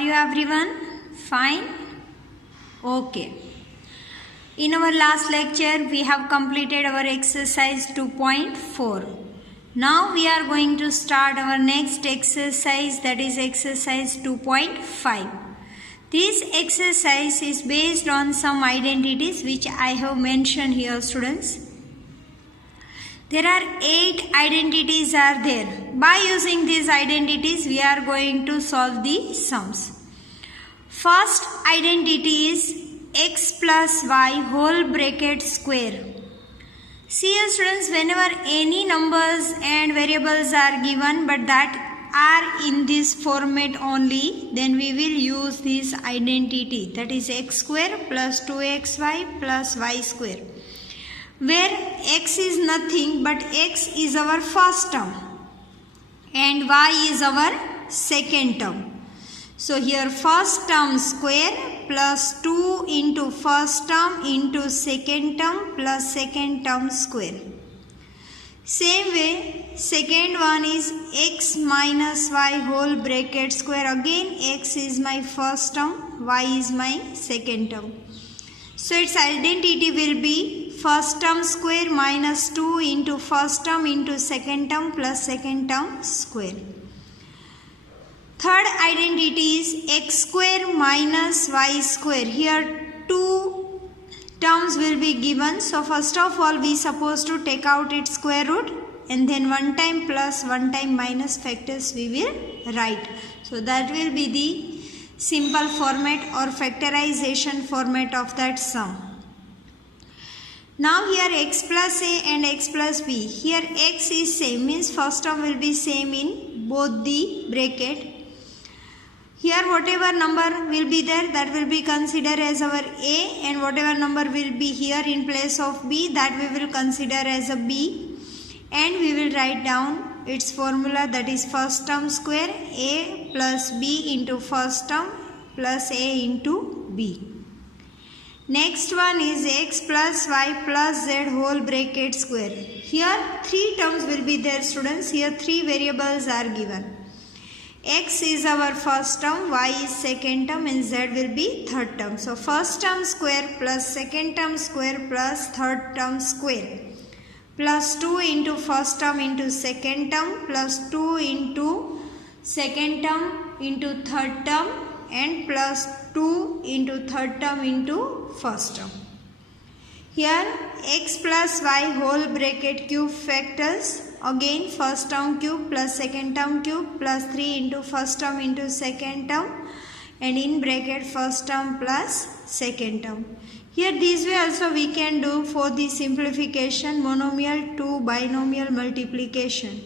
are you everyone? Fine? Okay. In our last lecture, we have completed our exercise 2.4. Now we are going to start our next exercise, that is exercise 2.5. This exercise is based on some identities which I have mentioned here, students. There are 8 identities are there. By using these identities, we are going to solve the sums. First identity is x plus y whole bracket square. See students, whenever any numbers and variables are given but that are in this format only, then we will use this identity, that is x square plus 2xy plus y square, where x is nothing but x is our first term and y is our second term. So here first term square plus 2 into first term into second term plus second term square. Same way second one is x minus y whole bracket square. Again x is my first term, y is my second term. So its identity will be first term square minus 2 into first term into second term plus second term square. Third identity is x square minus y square. Here two terms will be given. So first of all we supposed to take out its square root and then one time plus one time minus factors we will write. So that will be the simple format or factorization format of that sum. Now here x plus a and x plus b. Here x is same, means first term will be same in both the bracket. Here whatever number will be there, that will be considered as our a, and whatever number will be here in place of b, that we will consider as a b, and we will write down its formula, that is first term square a plus b into first term plus a into b. Next one is x plus y plus z whole bracket square. Here 3 terms will be there, students. Here 3 variables are given. X is our first term, y is second term and z will be third term. So first term square plus second term square plus third term square plus 2 into first term into second term plus 2 into second term into third term and plus 2 into third term into first term. Here x plus y whole bracket cube factors. Again first term cube plus second term cube plus 3 into first term into second term and in bracket first term plus second term. Here this way also we can do for the simplification monomial to binomial multiplication.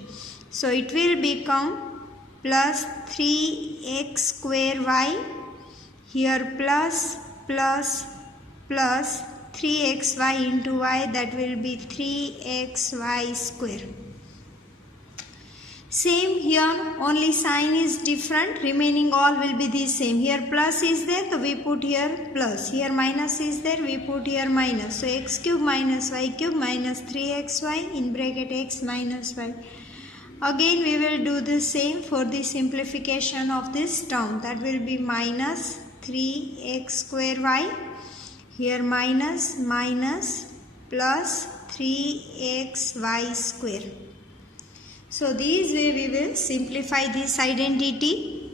So it will become plus 3x square y, here plus 3xy into y, that will be 3xy square. Same here, only sign is different, remaining all will be the same. Here plus is there, so we put here plus. Here minus is there, we put here minus. So x cube minus y cube minus 3xy in bracket x minus y. Again we will do the same for the simplification of this term. That will be minus 3x square y. Here minus plus 3xy square. So this way we will simplify this identity.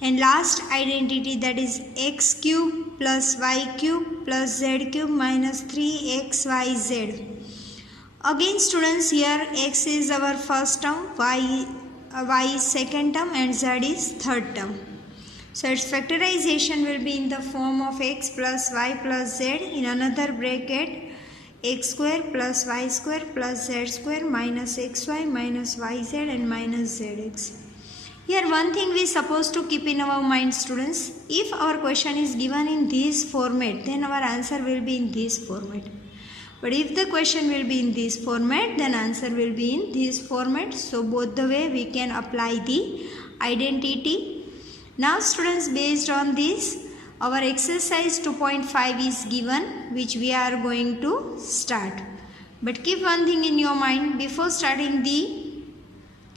And last identity, that is x cube plus y cube plus z cube minus 3xyz. Again students, here x is our first term, y is second term and z is third term. So its factorization will be in the form of x plus y plus z in another bracket x square plus y square plus z square minus xy minus yz and minus zx. Here one thing we supposed to keep in our mind, students, if our question is given in this format, then our answer will be in this format. But if the question will be in this format, then answer will be in this format. So both the way we can apply the identity. Now students, based on this, our exercise 2.5 is given, which we are going to start. But keep one thing in your mind, before starting the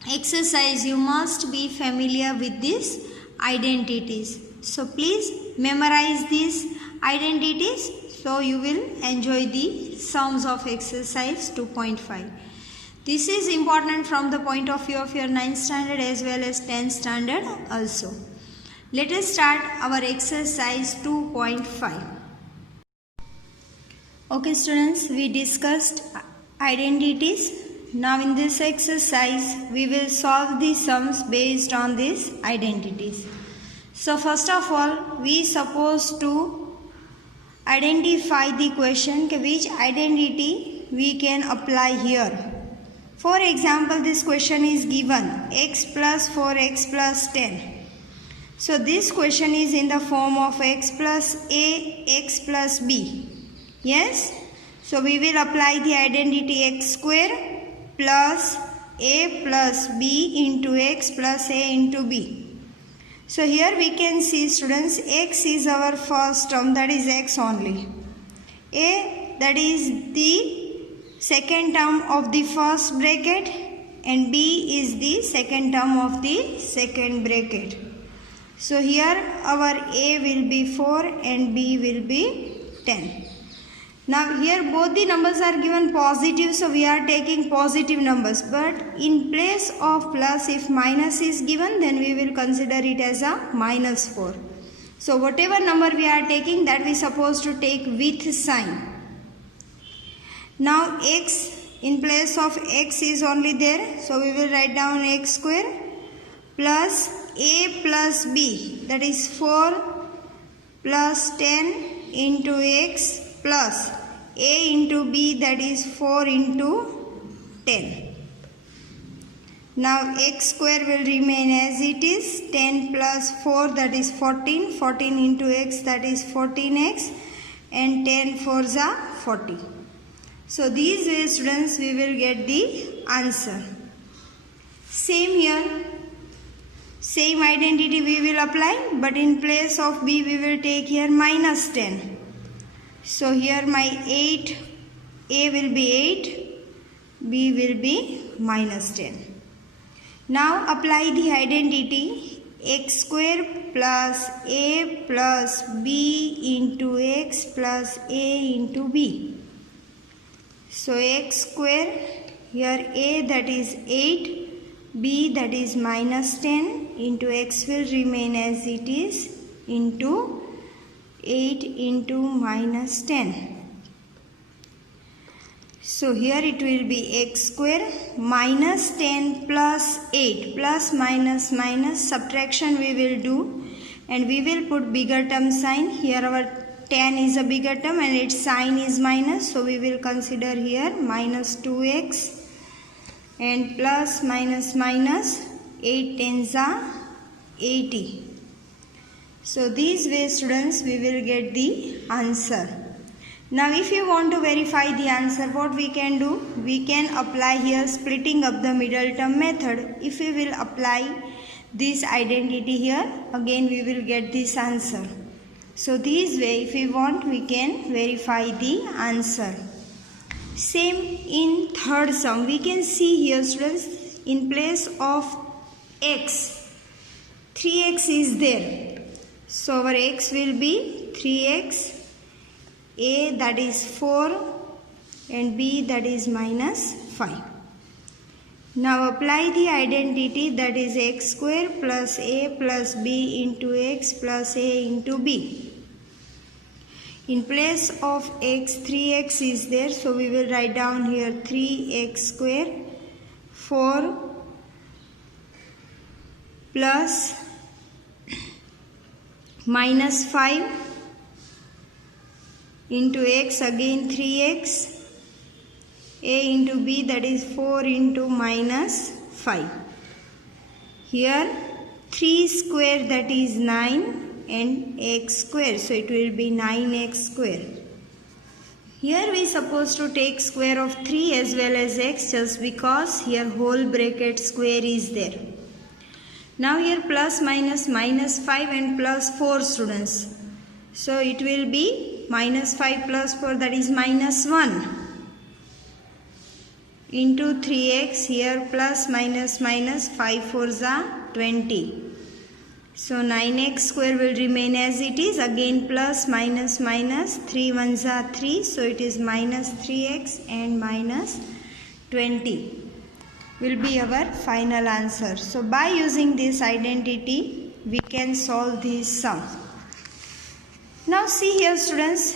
exercise you must be familiar with these identities. So please memorize these identities so you will enjoy the sums of exercise 2.5. This is important from the point of view of your 9th standard as well as 10th standard also. Let us start our exercise 2.5. Okay students, we discussed identities. Now in this exercise, we will solve the sums based on these identities. So first of all, we supposed to identify the question which identity we can apply here. For example, this question is given x plus 4x plus 10. So this question is in the form of x plus a, x plus b. Yes? So we will apply the identity x square plus a plus b into x plus a into b. So here we can see students, x is our first term, that is x only. A, that is the second term of the first bracket, and b is the second term of the second bracket. So here our a will be 4 and b will be 10. Now here both the numbers are given positive, so we are taking positive numbers, but in place of plus, if minus is given, then we will consider it as a minus 4. So whatever number we are taking, that we supposed to take with sign. Now x, in place of x is only there, so we will write down x square plus a plus b, that is 4 plus 10 into x plus a into b, that is 4 into 10. Now x square will remain as it is, 10 plus 4, that is 14, 14 into x, that is 14x, and 10 4s are 40. So these way students we will get the answer. Same here, same identity we will apply, but in place of b we will take here minus 10. So here my 8, a will be 8, b will be minus 10. Now apply the identity x square plus a plus b into x plus a into b. So x square, here a that is 8, b that is minus 10 into x will remain as it is into 8 into minus 10. So here it will be x square minus 10 plus 8, plus minus minus subtraction we will do, and we will put bigger term sign. Here our 10 is a bigger term and its sign is minus, so we will consider here minus 2x and plus minus minus 8 tens are 80. So these way students we will get the answer. Now if you want to verify the answer, what we can do? We can apply here splitting up the middle term method. If we will apply this identity here, again we will get this answer. So this way if we want, we can verify the answer. Same in third sum. We can see here students, in place of x, 3x is there. So our x will be 3x, a that is 4 and b that is minus 5. Now apply the identity, that is x square plus a plus b into x plus a into b. In place of x, 3x is there, so we will write down here 3x square, 4 plus minus 5 into x, again 3x, a into b that is 4 into minus 5. Here 3 square that is 9 and x square, so it will be 9x square. Here we supposed to take square of 3 as well as x, just because here whole bracket square is there. Now here plus minus minus 5 and plus 4 students. So it will be minus 5 plus 4, that is minus 1 into 3x, here plus minus minus 5 4s are 20. So 9x square will remain as it is. Again plus minus minus. 3 ones are 3. So it is minus 3x and minus 20 will be our final answer. So by using this identity, we can solve this sum. Now see here students.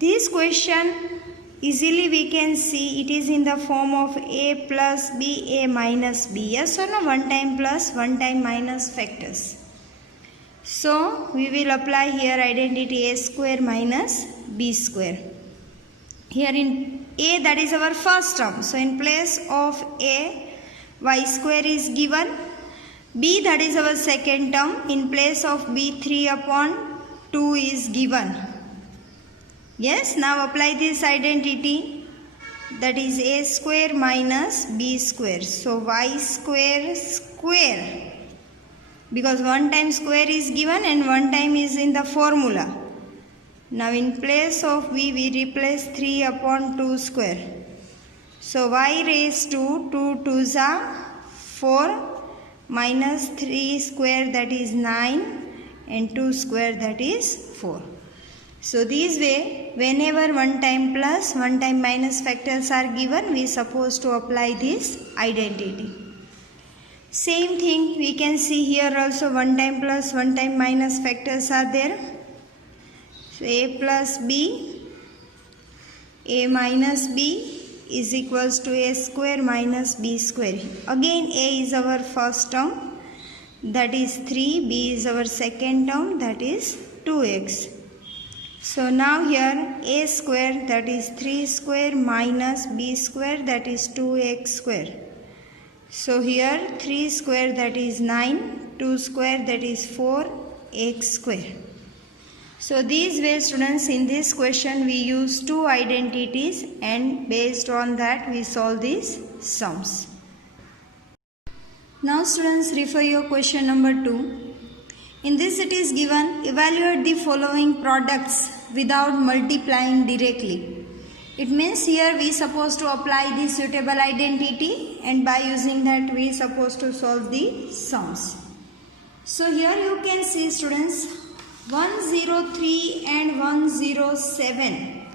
This question easily we can see it is in the form of a plus b, a minus b. Yes or no? One time plus, one time minus factors. So we will apply here identity a square minus b square. Here in a, that is our first term. So in place of a, y square is given. B, that is our second term. In place of b, 3 upon 2 is given. Yes, now apply this identity, that is a square minus b square. So y square square, because one time square is given and one time is in the formula. Now in place of b, we replace 3 upon 2 square. So y raised to 2 2s are 4 minus 3 square, that is 9, and 2 square, that is 4. So this way, whenever one time plus, one time minus factors are given, we are supposed to apply this identity. Same thing we can see here also, one time plus, one time minus factors are there. So a plus b, a minus b is equals to a square minus b square. Again a is our first term, that is 3, b is our second term, that is 2x. So now here a square, that is 3 square minus b square, that is 2x square. So here 3 square, that is 9, 2 square, that is 4x square. So these way students, in this question we use two identities and based on that we solve these sums. Now students, refer your question number 2. In this it is given, evaluate the following products without multiplying directly. It means here we supposed to apply the suitable identity and by using that we supposed to solve the sums. So here you can see students, 103 and 107.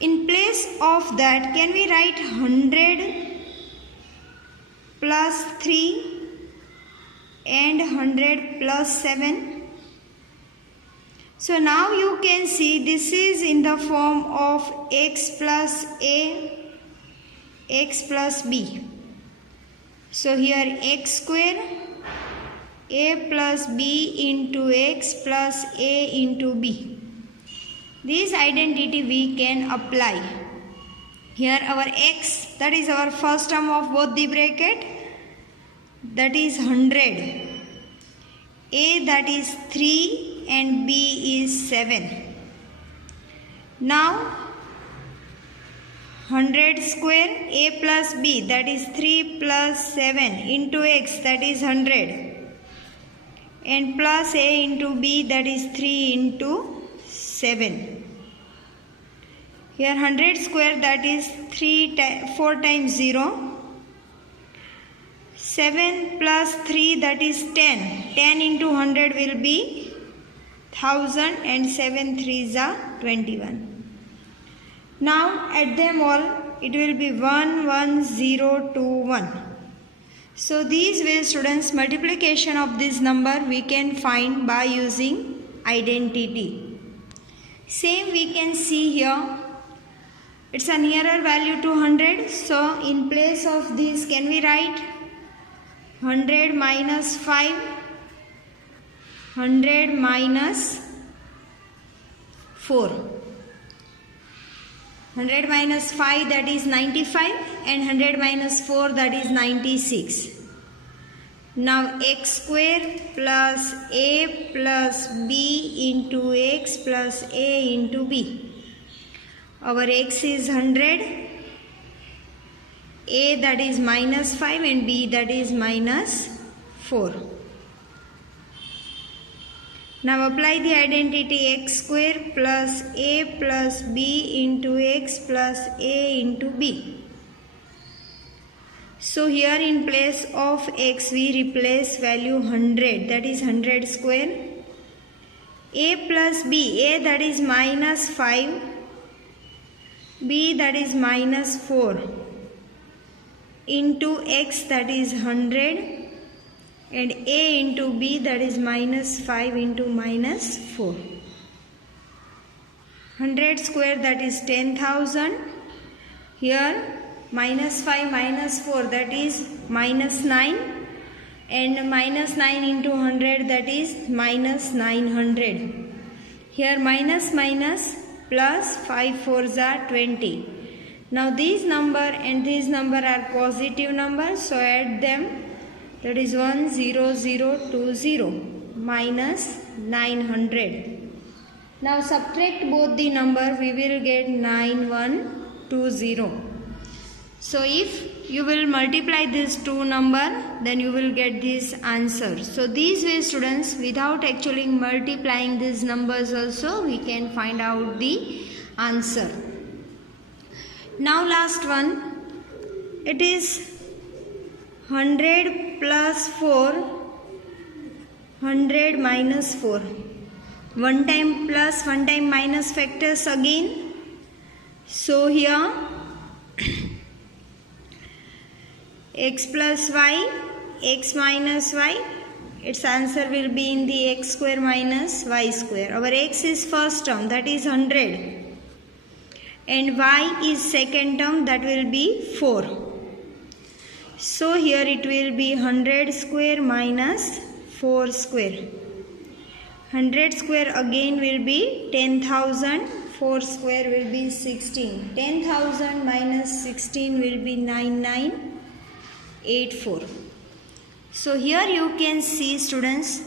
In place of that, can we write 100 plus 3 and 100 plus 7? So now you can see this is in the form of x plus a, x plus b. So here x square, a plus b into x plus a into b. This identity we can apply. Here our x, that is our first term of both the bracket, that is 100. A, that is 3 and b is 7. Now 100 square, a plus b, that is 3 plus 7 into x, that is 100. And plus a into b, that is 3 into 7. Here 100 square, that is 4 times 0. 7 plus 3, that is 10. 10 into 100 will be 1000 and 7 3s are 21. Now add them all, it will be 1 1 0 2 1. So these way students, multiplication of this number we can find by using identity. Same we can see here, it's a nearer value to 100. So in place of this, can we write 100 minus 5, 100 minus 4. 100 minus 5, that is 95, and 100 minus 4, that is 96. Now x square plus a plus b into x plus a into b. Our x is 100, a that is minus 5 and b that is minus 4. Now apply the identity x square plus a plus b into x plus a into b. So here in place of x we replace value 100, that is 100 square. A plus b, a that is minus 5, b that is minus 4 into x that is 100 and a into b that is minus 5 into minus 4. 100 square that is 10,000. Here minus 5 minus 4 that is minus 9 and minus 9 into 100 that is minus 900. Here minus minus plus 5 4s are 20. Now these number and these number are positive numbers, so add them, that is 10020 minus 900. Now subtract both the number, we will get 9120. So if you will multiply these two number, then you will get this answer. So these way students, without actually multiplying these numbers also, we can find out the answer. Now last one, it is 100 plus 4, 100 minus 4. One time plus, one time minus factors again. So here x plus y, x minus y, its answer will be in the x square minus y square. Our x is first term, that is 100. And y is second term, that will be 4. So here it will be 100 square minus 4 square. 100 square again will be 10,000, 4 square will be 16. 10,000 minus 16 will be 9984. So here you can see students,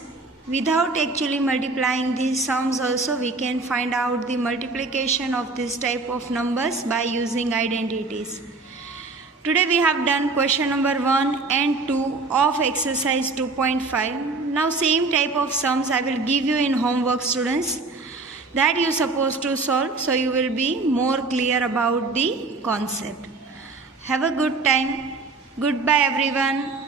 without actually multiplying these sums also we can find out the multiplication of this type of numbers by using identities. Today we have done question number 1 and 2 of exercise 2.5. Now same type of sums I will give you in homework students, that you supposed to solve, so you will be more clear about the concept. Have a good time. Goodbye everyone.